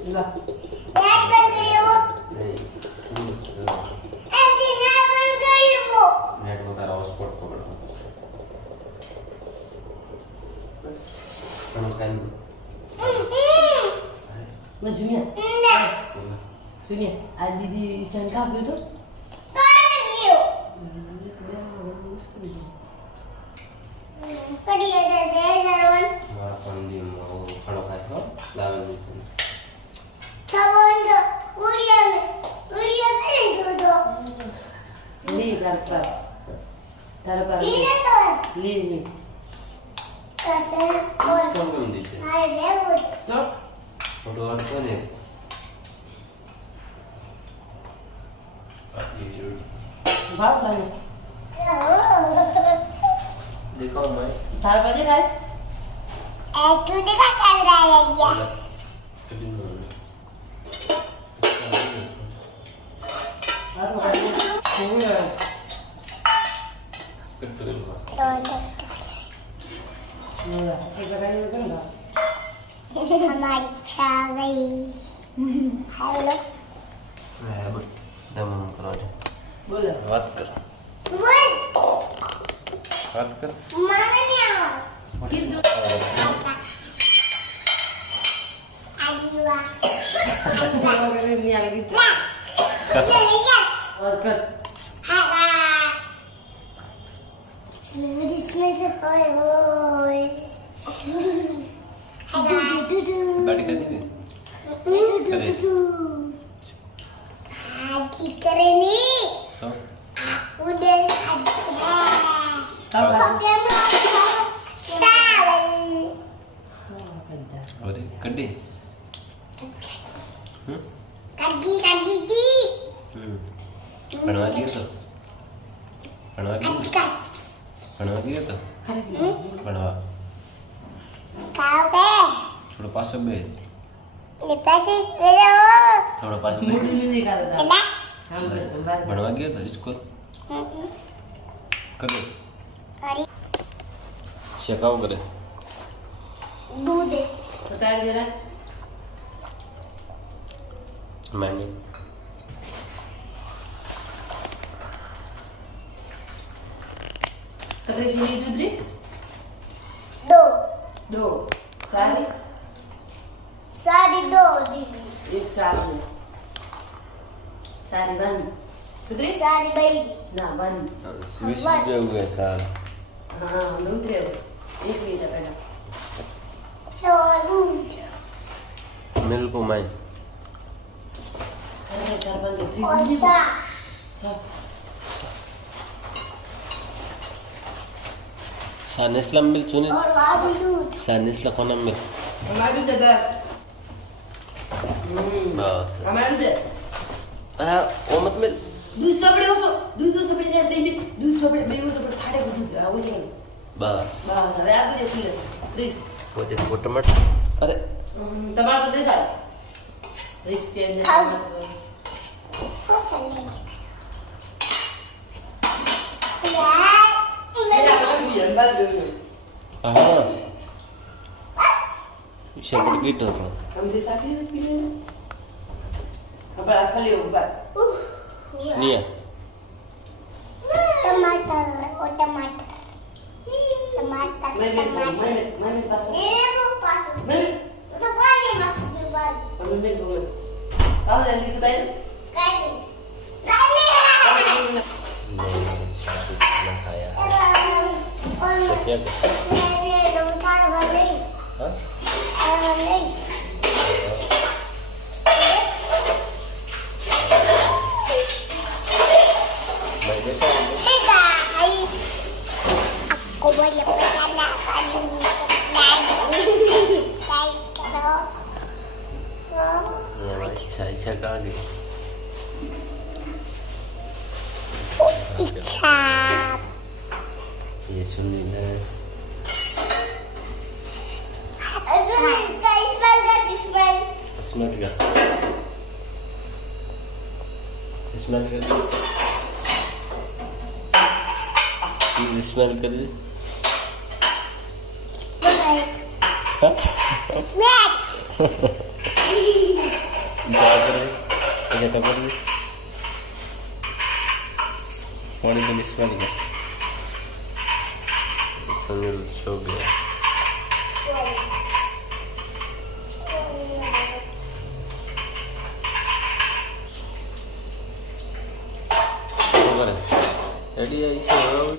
ला net बंद करिए वो नहीं ऐसे नेट बंद करिए वो नेट को तारा हॉटस्पॉट पकड़ बस नमस्कार मैं सुनिए सुनिए आज दीदी ईशान कहाँ गए तो करिए दे नरवन हां पंडी मो खाना खाए हो लावन सावन तो उड़िया में दो दो ली तारा पर ये तो ली ली कटर और कौन कौन दीजिए हाय देखो तो फोटो आर्ट कौन है बात नहीं दिखाओ मैं तारा बजे काय तू देखा कैमरा है गया और वो सुनिए एक जगह ये करना हमारी छा गई हेलो दम करो बोलो बात कर बोल बात कर माने नहीं आओ किधर आजीवा नहीं आ लगी और कर इसमें से होए गाड़ी कर दी की करेनी तो उधर कैमरा स्टाइल अरे कड्डी कड्डी दी बनवा दिया तो बनवा दिया तो बनवा खाओगे थोड़ा पास में ये पैसे मेरे हो थोड़ा पास में मुझे नहीं निकाला था चला हम बस संभाल बनवा गया था इसको कर दे अरे शेकाव करे दूध बता दे रहा मैंने कतरे की दूध रे दो दो सारी साड़ी दो दीदी एक सारी सारी बंद कतरे साड़ी भाई ना बंद विश पे हुए साल हाँ दूध रे एक लीटर पहला तो दूध मिल को मैं अरे कार्बन के फ्री और सा सानिस्ला मिल सुनिल और वाह दूध सानिस्ला कोना मिल हमारे दूध है बस हमारे दूध है ओ मत मिल दूध सपड़े हो दूध सपड़े जाते हैं दूध सपड़े मेरे को सपड़े फाटे को दूध वो चाहिए बस बस अरे आप देख ले प्लीज वो देखो टमाटर अरे टमाटर दे जाए रिस्क चेंज हाँ शेपट की तो था हम जैसा भी पीने अब खाली ऊपर सुनिए टमाटर और टमाटर टमाटर मैं पास ये वो पास मैं तो पानी मत बात मैं कहाँ ले ली तो भाई काटे खाना खाया और तो क्या मैंने रमजान वाले हाँ वाले मैं देखा aku boleh bercanda kali like karo इच्छा कहाँ गई इच्छा ये सुनिल है स्मेल क्या स्मेल कर स्मेल कर Baik. हाँ Baik. तो कर दे मोड़ी तो बिस्मिल गया सुनील सो गया रेडी आई